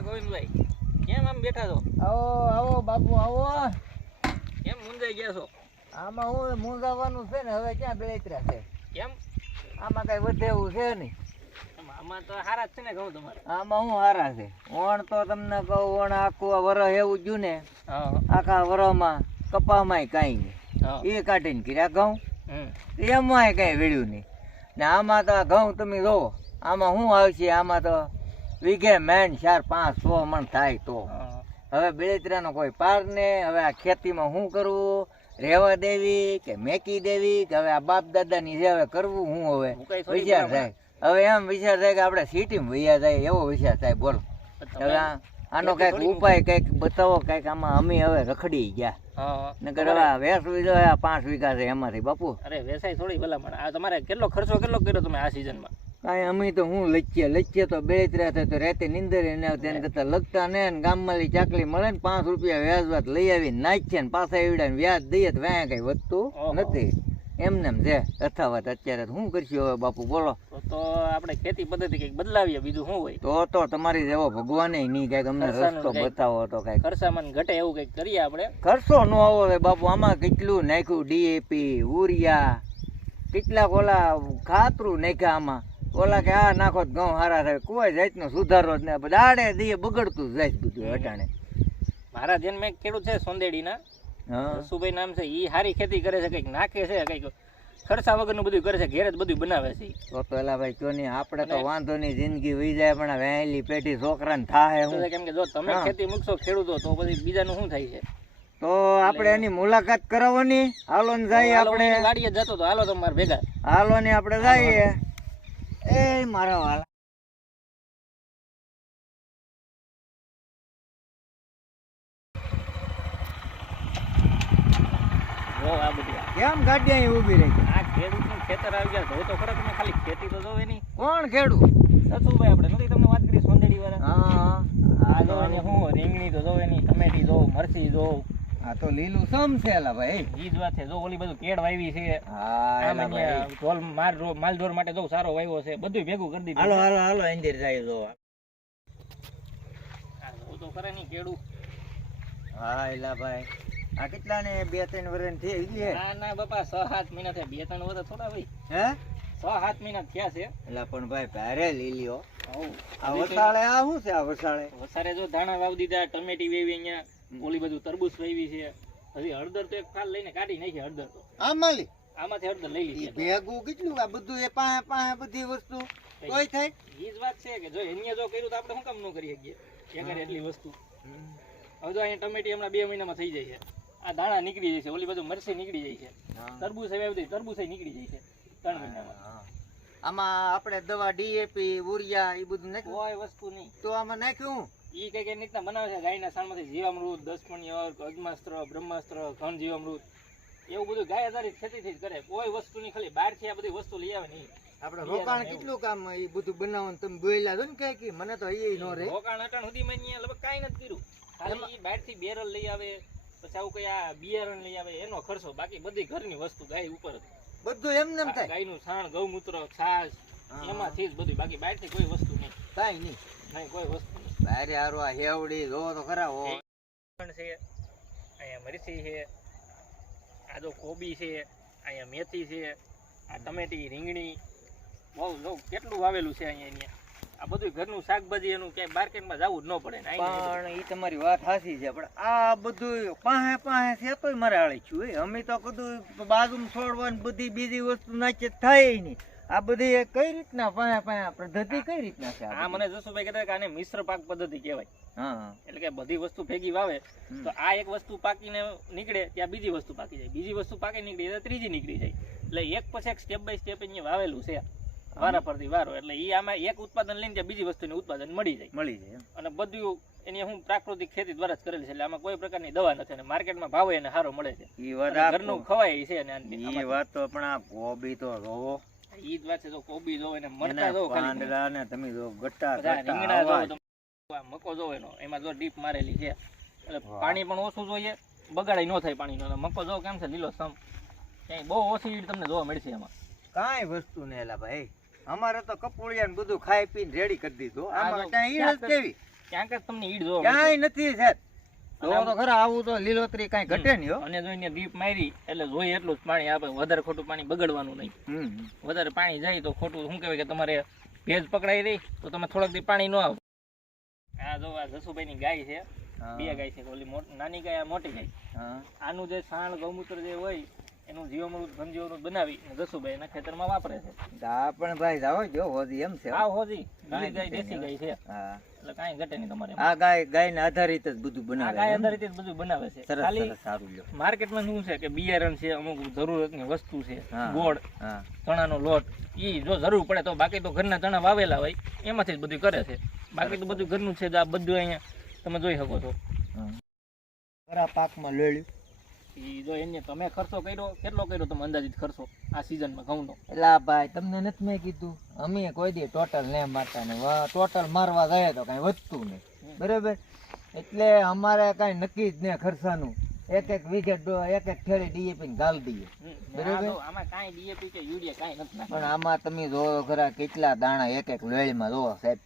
ગોવિંદભાઈ. કેમ આમ બેઠા છો? આવો આવો બાપુ આવો. કેમ મુંજાઈ ગયા છો? આમાં હું મુંજાવવાનું છે ને હવે ક્યાં બેતરા છે? કેમ? આમાં કઈ વધે એવું છે નહીં. આમાં તો હારા છે ને ઘઉં તમારે. આમાં હું હારા છે. ઓણ તો તમને કહું ઓણ આખું વરસ એવું જ્યું ને હા. આખા વરસમાં કપામાંય કાંઈ નહીં. એ કાઢીને કર્યા ઘઉં. એમાંય કાંઈ વેડ્યું નહીં. ને આમાં તો આ ઘઉં તમે જોવો આમાં શું આવશે આમાં તો વીઘે મેન ચાર પાંચ છ મણ થાય તો. હવે બેતરાનો કોઈ પાર ને હવે આ ખેતીમાં શું કરવું? રહેવા દેવી કે મેકી દેવી કે હવે આ બાપ દાદાની જે હવે કરવું હું હવે વિચાર થાય. હવે એમ વિચાર થાય કે આપણે સિટીમાં વૈયા જાય એવો વિચાર થાય બોલો. હવે આનો કંઈક ઉપાય કંઈક બતાવો કંઈક આમાં અમે હવે રખડી ગયા. નકર હવે વેસ વીઘો આ પાંચ વીઘા છે એમાંથી બાપુ. અરે વેસાય થોડી ભલામણ. આ તમારે કેટલો ખર્ચો કેટલો કર્યો તમે આ સિઝનમાં કાંઈ અમે તો હું લચ્યા લચ્યા તો બે ત્રણ થાય તો રાતે નીંદર એને તેને કરતા લગતા ને ગામમાં લી ચાકલી મળે ને પાંચ રૂપિયા વ્યાજ વાત લઈ આવી નાખીએ ને પાછા એવડા વ્યાજ દઈએ તો વ્યાં કઈ વધતું નથી. એમને એમ છે અથાવત અત્યારે શું કરશું હવે બાપુ બોલો. તો તો આપણે ખેતી પદ્ધતિ કંઈક બદલાવીએ બીજું શું હોય? તો તો તમારી જેવો ભગવાને નહીં કંઈક અમને રસ્તો બતાવો તો કંઈક. ખર્ચામાં ઘટે એવું કંઈક કરીએ આપણે? ખર્ચો ન આવો બાપુ આમાં કેટલું નાખ્યું? ડીએપી યુરિયા કેટલા ઓલા ખાતરું નાખ્યા આમાં. ઓલા કે આ નાખો તો ઘઉં હારા થાય. કોઈ જાતનો સુધારો જ નહીં દાડે દીએ બગડતું જાય બધું અટાણે. મારા ધ્યાન મેં ખેડૂત છે સોંદેડીના. હા. રસુભાઈ નામ છે. ઈ હારી ખેતી કરે છે કંઈક નાખે છે કંઈક ખર્ચા વગરનું બધું કરે છે ઘેર જ બધું બનાવે છે. તો પેલા ભાઈ કયો નહીં આપણે તો વાંધો નહીં જિંદગી વહી જાય પણ વહેલી પેઢી છોકરાને થાય હું. કેમ કે જો તમે ખેતી મૂકશો ખેડૂતો તો પછી બીજાનું શું થાય છે? તો આપણે એની મુલાકાત કરાવવાની હાલો ને જઈએ આપણે. ગાડીએ જતો તો હાલો તમારે ભેગા. હાલો ને આપણે જઈએ. એ મારા વાલા જો આ બધી કેમ ગાડી અહીં ઊભી રહી? આ ખેડૂતનું ખેતર આવી ગયા. જો તો ખરા તમે ખાલી ખેતી તો જોવે નહીં. કોણ ખેડૂત? સસુભાઈ આપણે? નથી તમને વાત કરી સોંદડી વાળા હા. આ જોવાની હું રીંગણી તો જોવે નહીં. ટમેટી જોવ મરચી જો આ તો લીલું સમ છે લા ભાઈ. ઈ જ વાત છે. જો ઓલી બધું કેડ વાવી છે હા એલા ભાઈ. ઢોલ માર માલઢોર માટે જો સારો વાવ્યો છે બધું ભેગું કરી દીધું હાલો હાલો હાલો અંદર જાય જો. આ તો કરે ની કેડું હા એલા ભાઈ. આ કેટલા ને બે ત્રણ વર્ષ થઈ ગઈ ના ના બાપા છ સાત મહિના થયા. બે ત્રણ વર્ષ થોડા ભાઈ. હે? છ સાત મહિના થયા છે. એટલે પણ ભાઈ ભારે લીલીઓ. આ વસાળે આ શું છે આ વસાળે? વસાળે જો ધાણા વાવી દીધા ટમેટી વેવી અહીંયા. ઓલી બધું તરબૂચ વાવી છે. હજી હળદર તો એક ફાલ લઈને કાઢી નાખી હળદર તો. આ માલી આમાંથી હળદર લઈ લીધી ભેગું કેટલું? આ બધું એ પાસે પાસે બધી વસ્તુ કોઈ થાય? ઈ જ વાત છે કે જો એને જો કર્યું તો આપણે શું કામ ન કરી શકીએ? એકારે એટલી વસ્તુ. હવે જો અહીંયા ટમેટી હમણાં બે મહિનામાં થઈ જાય છે. આ દાણા નીકળી જાય છે. ઓલી બધું મરસી નીકળી જાય છે. તરબૂચ આવી બધી તરબૂચ નીકળી જાય છે. ત્રણ મહિનામાં. આમાં આપણે દવા ડીએપી ઉરિયા એ બધું નાખ્યું? કોઈ વસ્તુ નહીં. તો આમાં નાખ્યું ઈ કઈ કઈ રીતના બનાવે છે? ગાયના સાણમાંથી જીવામૃત દસમણી અર્ક અજમાસ્ત્ર બ્રહ્માસ્ત્ર ઘન જીવામૃત એવું બધું ગાય આધારિત ખેતીથી જ કરે. કોઈ વસ્તુની ખાલી બહારથી આ બધી વસ્તુ લઈ આવે નહીં. આપણે રોકાણ કેટલું કામ એ બધું બનાવવાનું? તમે બોયલા છો ને કે? મને તો અહીંયા નો રે. રોકાણ અટાણ સુધીમાં અહીંયા લગભગ કાંઈ નથી કર્યું. ખાલી ઈ બહારથી બેરલ લઈ આવે પછી આવું કઈ આ બિયારણ લઈ આવે એનો ખર્ચો. બાકી બધી ઘરની વસ્તુ ગાય ઉપર. બધું એમ નેમ થાય. ગાયનું છાણ ગૌમૂત્ર છાશ એમાંથી જ બધું. બાકી બહારથી કોઈ વસ્તુ નહીં. કાંઈ નહીં. નહીં કોઈ વસ્તુ નહીં ભારે આ હેવડી જો તો ખરા હો. પણ છે અહીંયા મરચી છે આ જો કોબી છે અહીંયા મેથી છે આ ટમેટી રીંગણી બહુ જો કેટલું વાવેલું છે અહીંયા અહીંયા આ બધું ઘરનું શાકભાજી એનું ક્યાંય માર્કેટમાં જવું જ ન પડે ને પણ એ તમારી વાત સાચી છે પણ આ બધું પાસે પાસે છે તોય મારે આળી છું અમે તો કીધું બાજુમાં છોડવાનું બધી બીજી વસ્તુ નાચે થાય નહીં. આ બધી કઈ રીતના પાયા પાયા પદ્ધતિ કઈ રીતના છે આ મને જસુભાઈ કહેતા કે આને મિશ્ર પાક પદ્ધતિ કહેવાય. હા. એટલે કે બધી વસ્તુ ભેગી વાવે તો આ એક વસ્તુ પાકીને નીકળે ત્યાં બીજી વસ્તુ પાકી જાય. બીજી વસ્તુ પાકી નીકળી એટલે ત્રીજી નીકળી જાય. એટલે એક પછી એક સ્ટેપ બાય સ્ટેપ અહીંયા વાવેલું છે. વારા પરથી વારો. એટલે એ આમાં એક ઉત્પાદન લઈને ત્યાં બીજી વસ્તુનું ઉત્પાદન મળી જાય. મળી જાય અને બધું એની હું પ્રાકૃતિક ખેતી દ્વારા જ કરેલી છે એટલે આમાં કોઈ પ્રકારની દવા નથી અને માર્કેટમાં ભાવ એને સારો મળે છે. એ વાત ઘરનું ખવાય છે અને આની- વાત તો પણ આ કોબી તો જોવો ઈ જ વાત છે જો કોબી જો એને મરતા જો પાંદડા ને તમે જો ગટ્ટા રીંગણા જો મકો જો એનો. એમાં જો ડીપ મારેલી છે. એટલે પાણી પણ ઓછું જોઈએ. બગાડાઈ ન થાય પાણીનો. નો મકો જો કેમ છે લીલો સમ. ક્યાંય બહુ ઓછી ઈડ તમને જોવા મળશે એમાં. કાંઈ વસ્તુ ને એલા ભાઈ. અમારે તો કપોળિયા ને બધું ખાઈ પીને રેડી કરી દીધું. આમાં ક્યાં ઈડ ક્યાંક- કેવી? ક્યાંક જ તમને ઈડ જોવા ક્યાંય નથી સાહેબ. જોવો તો ખરા આવું તો લીલોતરી કાંઈ ઘટે નહીં અને જો અહીંયા દીપ મારી એટલે જોઈએ એટલું જ પાણી આપે વધારે ખોટું પાણી બગડવાનું નહીં. વધારે પાણી જાય તો ખોટું શું કહેવાય કે તમારે ભેજ પકડાઈ રહી તો તમે થોડાક દી પાણી ન આવો. આ જો આ જસુભાઈની ગાય છે. બે ગાય છે ઓલી નાની ગાય આ મોટી ગાય. આનું જે છાણ ગૌમૂત્ર જે હોય એનું જીવામૃત ઘનજીવામૃત બનાવી અને જસુભાઈ એના ખેતરમાં વાપરે છે. આ પણ ભાઈ જાઓ જો હોજી એમ છે હો. હોજી. ગાય ગાય દેશી ગાય છે. હા. એટલે કાંઈ ઘટે નહીં તમારે આ ગાય ગાયને આધારિત જ બધું આ બનાવે ગાય? આધારિત જ બધું બનાવે છે. ખાલી સારું લ્યો. માર્કેટમાં શું છે કે બિયારણ છે અમુક જરૂરતની વસ્તુ છે ગોળ હા. ચણાનો લોટ ઈ જો જરૂર પડે તો બાકી તો ઘરના ચણા વાવેલા હોય એમાંથી જ બધું કરે છે. બાકી તો બધું ઘરનું છે આ બધું અહીંયા તમે જોઈ શકો છો. હા. ખરા પાકમાં લેળ્યું. ઈ જો એને તમે ખર્ચો કર્યો કેટલો કર્યો તમે અંદાજિત ખર્ચો આ સિઝનમાં ઘઉંનો? એટલે ભાઈ તમને નથી મેં કીધું અમે કોઈ દી ટોટલ ને મારતા નહીં. ટોટલ મારવા જાય તો કાંઈ વધતું નહીં. બરાબર? એટલે અમારે કાંઈ નક્કી જ નહીં ખર્ચાનું. એક એક વીઘે એક એક થેલી ડીએપી ગાલ દઈએ. બરાબર. આમાં કાંઈ ડીએપી કે યુરિયા કાંઈ નથી પણ આમાં તમે જોવો ખરા કેટલા દાણા એક એક લેળીમાં જોવો સાહેબ.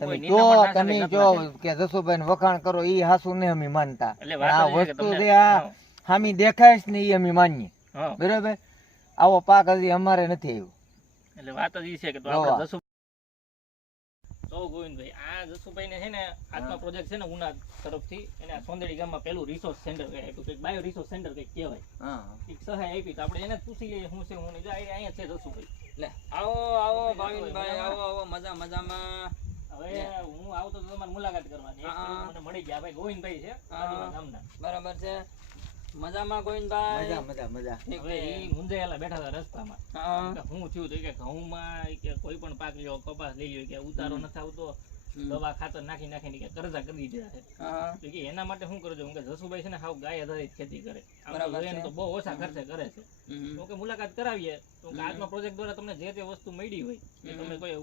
તમે જો તમે જો કે જસુભાઈ વખાણ કરો ઈ હાસુ ને અમે માનતા. એટલે આ વસ્તુ છે આ હામી દેખાય છે ને એ અમે માનીએ. હા. બરાબર? આવો પાક હજી અમારે નથી આવ્યો. એટલે વાત જ છે કે તો. આપણે જસુ તો ગોવિંદભાઈ. આ જસુભાઈ ને છે ને આત્મા પ્રોજેક્ટ છે ને ઉના તરફથી. એને આ સોંદડી ગામમાં પેલું રિસોર્સ સેન્ટર કહે આપ્યું કંઈક બાયો રિસોર્સ સેન્ટર કંઈક કહેવાય. એક સહાય આપી તો આપણે એને પૂછી લઈએ શું છે હું નહીં. જો અહીંયા છે જસુભાઈ. લે. આવો આવો ભાવિનભાઈ આવો આવો મજા મજામાં. હવે હું આવતો તો તમારી મુલાકાત કરવાની. હા. મને મળી ગયા. ભાઈ ગોવિંદભાઈ છે. ગામના. બરાબર છે. મજામાં ગોવિંદભાઈ મજા મજા મજા. હવે ઈ મુંજાયેલા બેઠા હતા રસ્તામાં. હા. હું થયું તો કે ઘઉંમાં માં કે કોઈ પણ પાક લ્યો કપાસ લઈ લ્યો કે ઉતારો નથી આવતો. દવા ખાતર નાખી નાખીને કે કરજા કરી દીધા છે. કે એના માટે શું કરજો? હું કે જસુભાઈ છે ને હાવ ગાય આધારિત ખેતી કરે. તો બહુ ઓછા ખર્ચે કરે છે. તો કે મુલાકાત કરાવીએ. તો કે આજના પ્રોજેક્ટ દ્વારા તમને જે તે વસ્તુ મળી હોય કે તમે કોઈ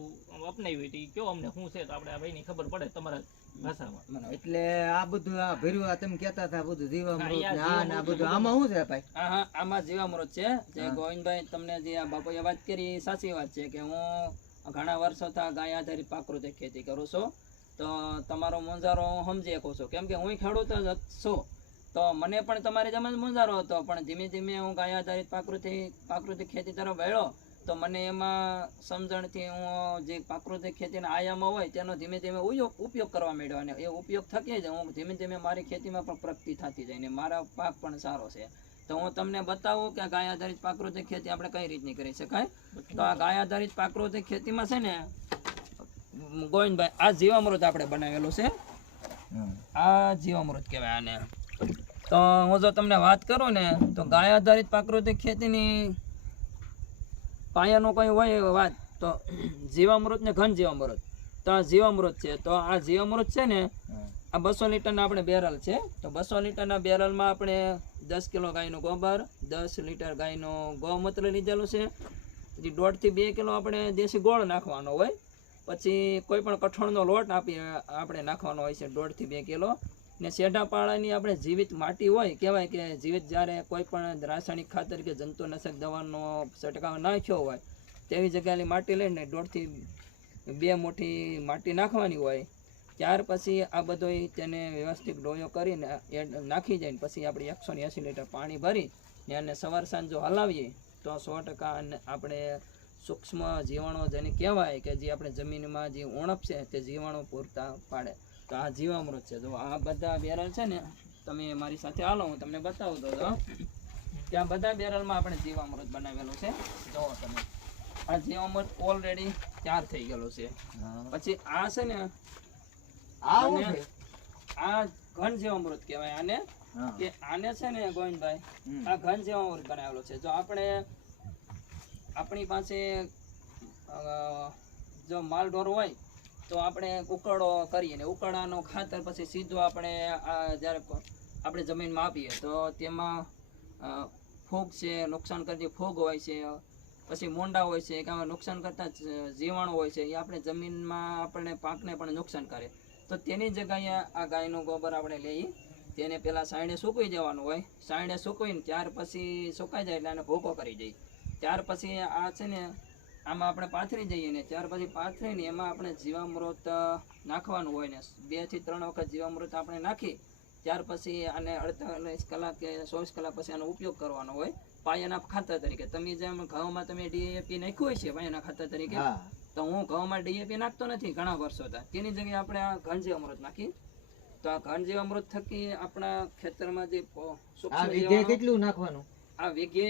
અપનાવી હોય તો કયો અમને શું છે? તો આપણે આ ભાઈની ખબર પડે તમારા ભાષામાં. એટલે આ બધું આ ભર્યું આ તમે કહેતા હતા બધું જીવામૃત હા, ને બધું. આમાં શું છે ભાઈ? હા હા આમાં જીવામૃત છે. જે ગોવિંદભાઈ તમને જે આ બાપુએ વાત કરી સાચી વાત છે કે હું ઘણા વર્ષોથી ગાય આધારિત પ્રાકૃતિક ખેતી કરું છું. તો તમારો મુંજારો હું સમજી શકું છું. કેમ કે હું ખેડૂત જ છું. તો મને પણ તમારી જેમ જ મુંજારો હતો. પણ ધીમે ધીમે હું ગાય આધારિત પ્રાકૃતિક પ્રાકૃતિક ખેતી તરફ વળ્યો. તો મને એમાં સમજણથી હું જે પ્રાકૃતિક ખેતીના આયામો હોય તેનો ધીમે ધીમે ઉપયોગ કરવા માંડ્યો અને એ ઉપયોગ થકી જ હું ધીમે ધીમે મારી ખેતીમાં પણ પ્રગતિ થતી જાય ને મારા પાક પણ સારો છે. તો હું તમને બતાવું કે ગાય આધારિત પ્રાકૃતિક ખેતી આપણે કઈ રીતની કરી શકાય? તો આ ગાય આધારિત પ્રાકૃતિક ખેતીમાં છે ને ગોવિંદભાઈ આ જીવામૃત આપણે બનાવેલું છે. આ જીવામૃત કહેવાય આને. તો હું જો તમને વાત કરું ને તો ગાય આધારિત પ્રાકૃતિક ખેતીની પાયાનો કઈ હોય વાત તો જીવામૃત ને ઘન જીવામૃત. તો આ જીવામૃત છે. તો આ જીવામૃત છે ને આ બસો લીટરના આપણે બેરલ છે. તો બસો લીટરના બેરલમાં આપણે દસ કિલો ગાયનું ગોબર, દસ લીટર ગાયનું ગૌમૂત્ર લીધેલું છે. પછી દોઢથી બે કિલો આપણે દેશી ગોળ નાખવાનો હોય. પછી કોઈ પણ કઠોળનો લોટ આપી આપણે નાખવાનો હોય છે દોઢથી બે કિલો. ને શેઢા પાળાની આપણે જીવિત માટી હોય, કહેવાય કે જીવિત જ્યારે કોઈ પણ રાસાયણિક ખાતર કે જંતુનાશક દવાનો છંટકાવ નાખ્યો હોય, તેવી જગ્યાની માટી લઈને દોઢથી બે મોટી માટી નાખવાની હોય. ત્યાર પછી આ બધો તેને વ્યવસ્થિત ડોયો કરીને એ નાખી જાય ને પછી આપણે એકસો ને એંસી લીટર પાણી ભરી ને એને સવાર સાંજ જો હલાવીએ તો સો ટકા અને આપણે સૂક્ષ્મ જીવાણુ જેને કહેવાય કે જે આપણે જમીનમાં જે ઉણપ છે તે જીવાણો પૂરતા પાડે. તો આ જીવામૃત છે. જો આ બધા બેરલ છે ને તમે મારી સાથે હાલો હું તમને બતાવું તો જો. ત્યાં બધા બેરલમાં આપણે જીવામૃત બનાવેલું છે. જુઓ તમે. આ જીવામૃત ઓલરેડી તૈયાર થઈ ગયેલું છે. પછી આ છે ને આ છે. ઘન જીવામૃત કહેવાય આને. કે આને છે ને ગોવિંદભાઈ આ ઘન અમૃત બનાવેલો છે. જો આપણે આપણી પાસે જો માલ ઢોર હોય તો આપણે ઉકળો કરીએ ને ઉકળાનો ખાતર પછી સીધો આપણે આ જ્યારે આપણે જમીનમાં આપીએ તો તેમાં ફોગ છે નુકસાન કરતી ફૂગ હોય છે પછી મોંડા હોય છે કે નુકસાન કરતા જીવાણુ હોય છે એ આપણે જમીનમાં આપણે પાકને પણ નુકસાન કરે. તો તેની જગ્યાએ આ ગાયનું ગોબર આપણે લઈ તેને પહેલાં સાયણે સૂકવી જવાનું હોય. સાયણે સૂકવીને ત્યાર પછી સુકાઈ જાય એટલે આને ભૂકો કરી દઈએ. ત્યાર પછી આ છે ને, આમાં આપણે પાથરી જઈએ ને, ત્યાર પછી પાથરીને એમાં આપણે જીવામૃત નાખવાનું હોય ને. બેથી ત્રણ વખત જીવામૃત આપણે નાખી, ત્યાર પછી આને અડતાલીસ કલાક કે ચોવીસ કલાક પછી આનો ઉપયોગ કરવાનો હોય. પાયાના ખાતર તરીકે. તમે જેમ ઘઉંમાં તમે ડીએપી નાખ્યું હોય છે પાયાના ખાતર તરીકે તો હું ઘઉંમાં ડીએપી નાખતો નથી ઘણા વર્ષો હતા તેની જગ્યાએ આપણે આ ઘનજીવામૃત નાખી. તો આ ઘનજીવામૃત થકી આપણા ખેતરમાં જે કેટલું નાખવાનું? આ વીઘે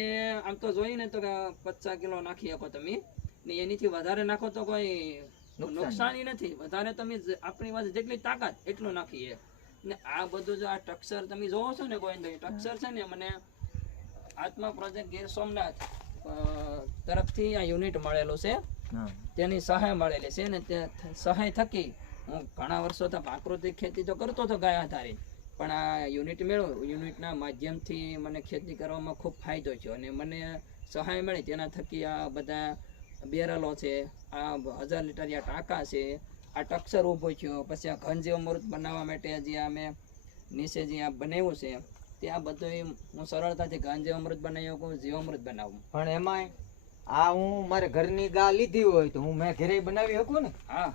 આમ તો જોઈએ ને તો કે પચાસ કિલો નાખી શકો તમે. ને એનીથી વધારે નાખો તો કોઈ નુકસાની નથી. વધારે તમે આપણી પાસે જેટલી તાકાત એટલું નાખીએ. ને આ બધું જો આ ટક્સર તમે જોવો છો ને કોઈ ટક્સર છે ને મને આત્મા પ્રોજેક્ટ ગીર સોમનાથ તરફથી આ યુનિટ મળેલું છે. તેની સહાય મળેલી છે અને તે સહાય થકી હું ઘણા વર્ષો તો પ્રાકૃતિક ખેતી તો કરતો હતો ગયા આધારિત પણ આ યુનિટ મેળવ્યું યુનિટના માધ્યમથી મને ખેતી કરવામાં ખૂબ ફાયદો થયો અને મને સહાય મળી. તેના થકી આ બધા બેરલો છે આ હજાર લીટરિયા ટાંકા છે આ ટક્સર ઊભો થયો. પછી આ ઘન જીવામૃત બનાવવા માટે જે અમે નીચે જે આ બનાવ્યું છે તે આ બધું હું સરળતાથી ગાંજે અમૃત બનાવી શકું જીવ અમૃત બનાવું. પણ એમાંય આ હું મારે ઘરની ગા લીધી હોય તો હું મેં ઘરે બનાવી શકું ને? હા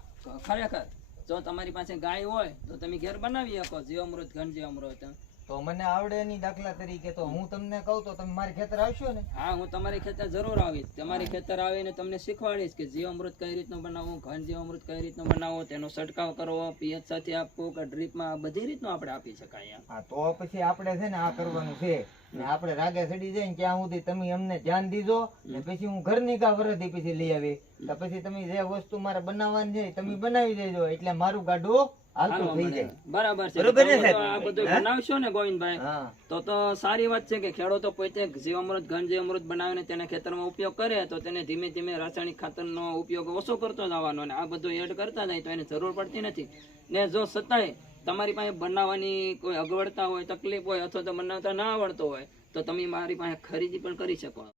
ખરેખર. જો તમારી પાસે ગાય હોય તો તમે ઘેર બનાવી શકો જીવ અમૃત ઘન જીવામૃત તો મને આવડે નહીં દાખલા તરીકે. તો હું તમને કહું તો તમે મારે ખેતર આવશો ને? હા હું તમારી ખેતર જરૂર આવીશ. તમારી ખેતર આવીને તમને શીખવાડીશ કે જીવામૃત કઈ રીતનું બનાવવું ઘન જીવામૃત કઈ રીતનું બનાવવું તેનો છંટકાવ કરવો પીએચ સાથે આપવો કે ડ્રીપમાં બધી રીતનું આપણે આપી શકાય હા તો પછી આપણે છે ને આ કરવાનું છે. ને આપણે રાગે ચડી જાય ત્યાં સુધી તમે અમને ધ્યાન દીધો ને પછી હું ઘરની કા વરદી પછી લઈ આવી પછી તમે જે વસ્તુ મારે બનાવવાની છે તમે બનાવી દેજો. એટલે મારું ગાડું હાલતું થઈ જાય. બરાબર છે. બરોબર ને સાહેબ? આ બધું બનાવશો ને ગોવિંદભાઈ. તો તો સારી વાત છે કે ખેડૂતો પોતે જીવામૃત ઘન જીવામૃત બનાવીને તેના ખેતરમાં ઉપયોગ કરે તો તેને ધીમે ધીમે રાસાયણિક ખાતરનો ઉપયોગ ઓછો કરતો જવાનો અને આ બધું એડ કરતા જાય તો એને જરૂર પડતી નથી. ને જો સતાય તમારી પાસે બનાવવાની કોઈ અગવડતા હોય તકલીફ હોય અથવા તો બનાવતા ના આવડતો હોય તો તમે મારી પાસે ખરીદી પણ કરી શકો.